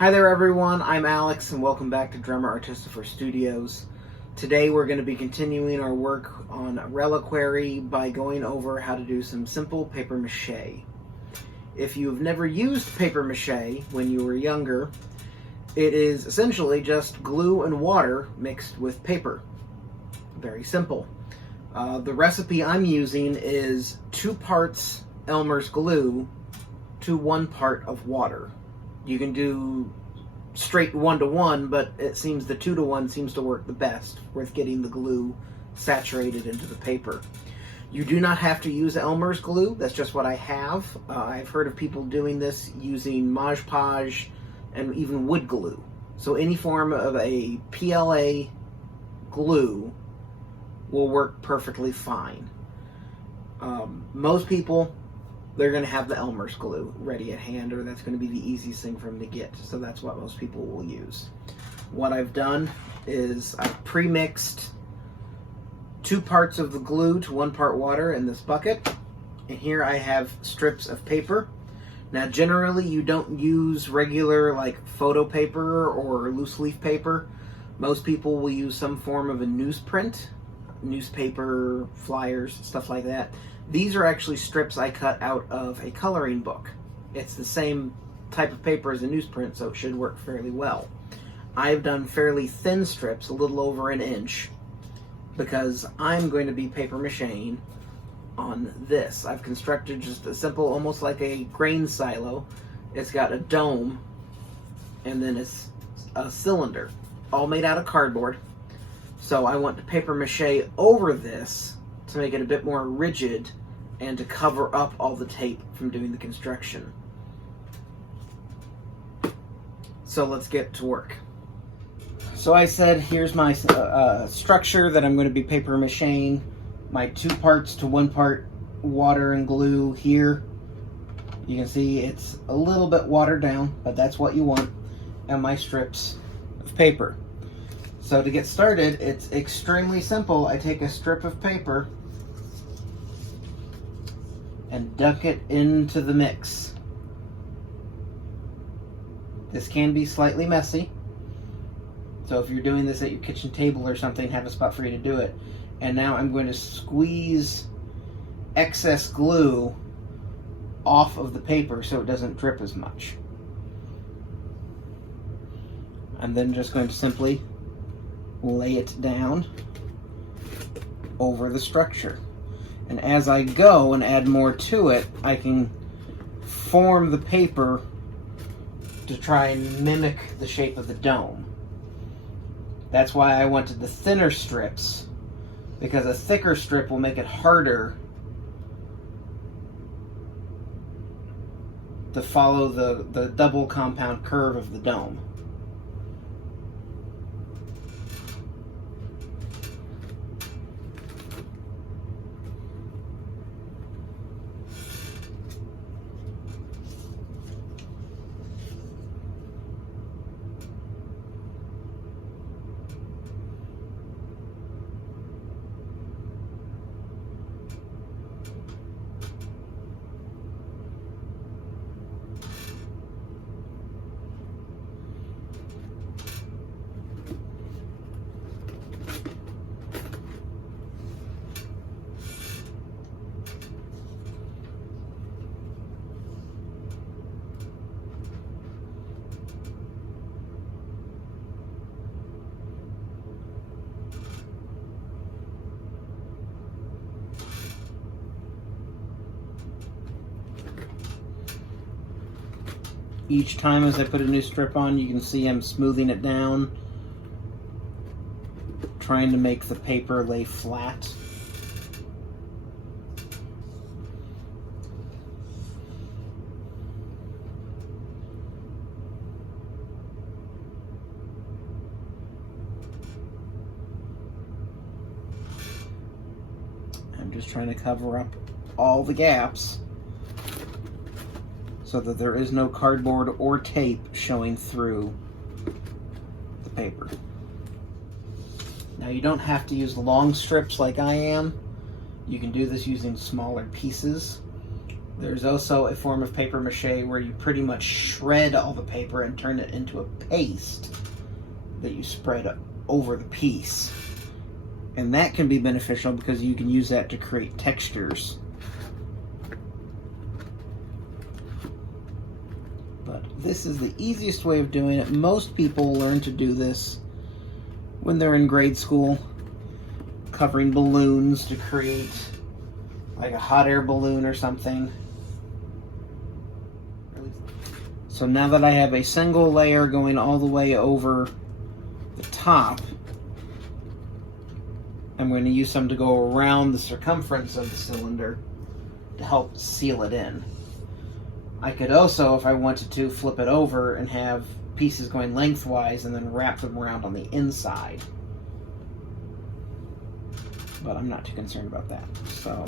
Hi there everyone, I'm Alex and welcome back to Drummer Artificer Studios. Today we're going to be continuing our work on Reliquary by going over how to do some simple paper mache. If you've never used paper mache when you were younger, it is essentially just glue and water mixed with paper. Very simple. The recipe I'm using is 2 parts Elmer's glue to 1 part of water. You can do straight 1-to-1, but it seems the 2-to-1 seems to work the best with getting the glue saturated into the paper. You do not have to use Elmer's glue, that's just what I have. I've heard of people doing this using Mod Podge and even wood glue. So any form of a PLA glue will work perfectly fine. Most people, they're going to have the Elmer's glue ready at hand, or that's going to be the easiest thing for them to get. So that's what most people will use. What I've done is I've pre-mixed 2 parts of the glue to 1 part water in this bucket. And here I have strips of paper. Now generally you don't use regular like photo paper or loose leaf paper. Most people will use some form of a newsprint, newspaper, flyers, stuff like that. These are actually strips I cut out of a coloring book. It's the same type of paper as a newsprint, so it should work fairly well. I've done fairly thin strips, a little over 1 inch, because I'm going to be paper macheing on this. I've constructed just a simple, almost like a grain silo. It's got a dome, and then it's a cylinder, all made out of cardboard. So I want to paper mache over this to make it a bit more rigid and to cover up all the tape from doing the construction. So let's get to work. So I said, here's my structure that I'm going to be paper macheing. My 2 parts to 1 part water and glue here. You can see it's a little bit watered down, but that's what you want. And my strips of paper. So to get started, it's extremely simple. I take a strip of paper and dunk it into the mix. This can be slightly messy, so if you're doing this at your kitchen table or something, have a spot for you to do it. And now I'm going to squeeze excess glue off of the paper so it doesn't drip as much. I'm then just going to simply lay it down over the structure. And as I go and add more to it, I can form the paper to try and mimic the shape of the dome. That's why I wanted the thinner strips, because a thicker strip will make it harder to follow the double compound curve of the dome. Each time as I put a new strip on, you can see I'm smoothing it down, trying to make the paper lay flat. I'm just trying to cover up all the gaps so that there is no cardboard or tape showing through the paper. Now you don't have to use long strips like I am. You can do this using smaller pieces. There's also a form of paper mache where you pretty much shred all the paper and turn it into a paste that you spread over the piece. And that can be beneficial because you can use that to create textures. But this is the easiest way of doing it. Most people learn to do this when they're in grade school, covering balloons to create like a hot air balloon or something. So now that I have a single layer going all the way over the top, I'm going to use some to go around the circumference of the cylinder to help seal it in. I could also, if I wanted to, flip it over and have pieces going lengthwise and then wrap them around on the inside. But I'm not too concerned about that. So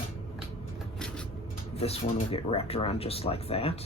this one will get wrapped around just like that.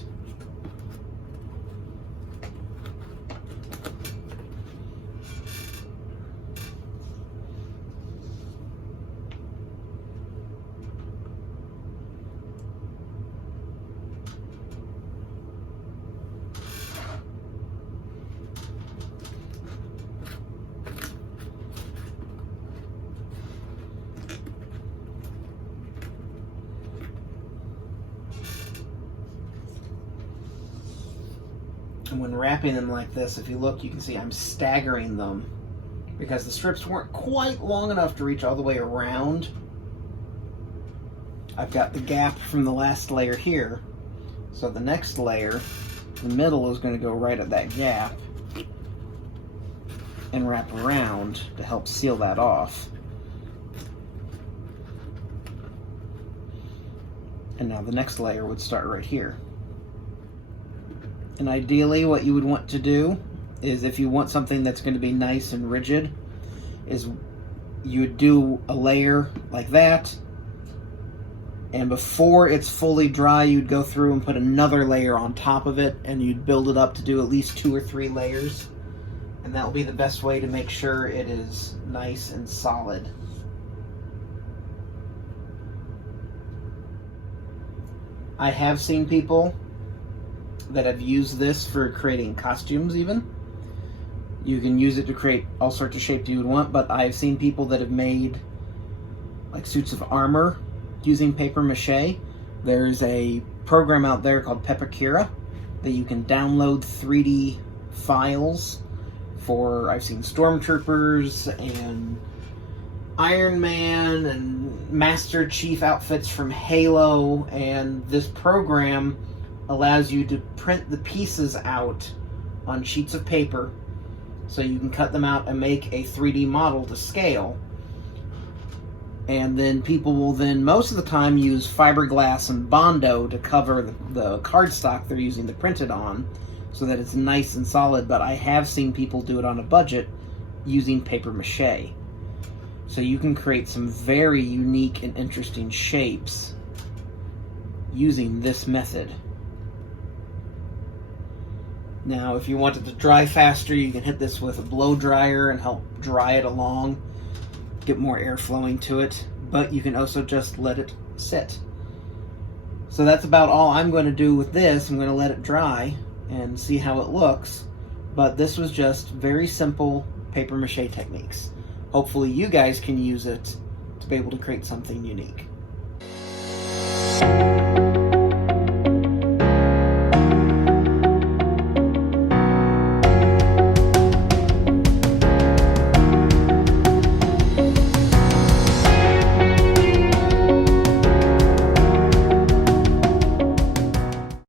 And when wrapping them like this, if you look, you can see I'm staggering them because the strips weren't quite long enough to reach all the way around. I've got the gap from the last layer here, so the next layer, the middle, is going to go right at that gap and wrap around to help seal that off. And now the next layer would start right here. And ideally what you would want to do is, if you want something that's going to be nice and rigid, is you would do a layer like that, and before it's fully dry you'd go through and put another layer on top of it, and you'd build it up to do at least 2 or 3 layers, and that will be the best way to make sure it is nice and solid. I have seen people that have used this for creating costumes even. You can use it to create all sorts of shapes you would want, but I've seen people that have made like suits of armor using paper mache. There's a program out there called Paper Mache that you can download 3D files for. I've seen Stormtroopers and Iron Man and Master Chief outfits from Halo, and this program allows you to print the pieces out on sheets of paper so you can cut them out and make a 3D model to scale. And then people will then most of the time use fiberglass and Bondo to cover the cardstock they're using to print it on so that it's nice and solid, but I have seen people do it on a budget using paper mache. So you can create some very unique and interesting shapes using this method. Now, if you want it to dry faster, you can hit this with a blow dryer and help dry it along, get more air flowing to it, but you can also just let it sit. So that's about all I'm going to do with this. I'm going to let it dry and see how it looks, but this was just very simple paper mache techniques. Hopefully you guys can use it to be able to create something unique.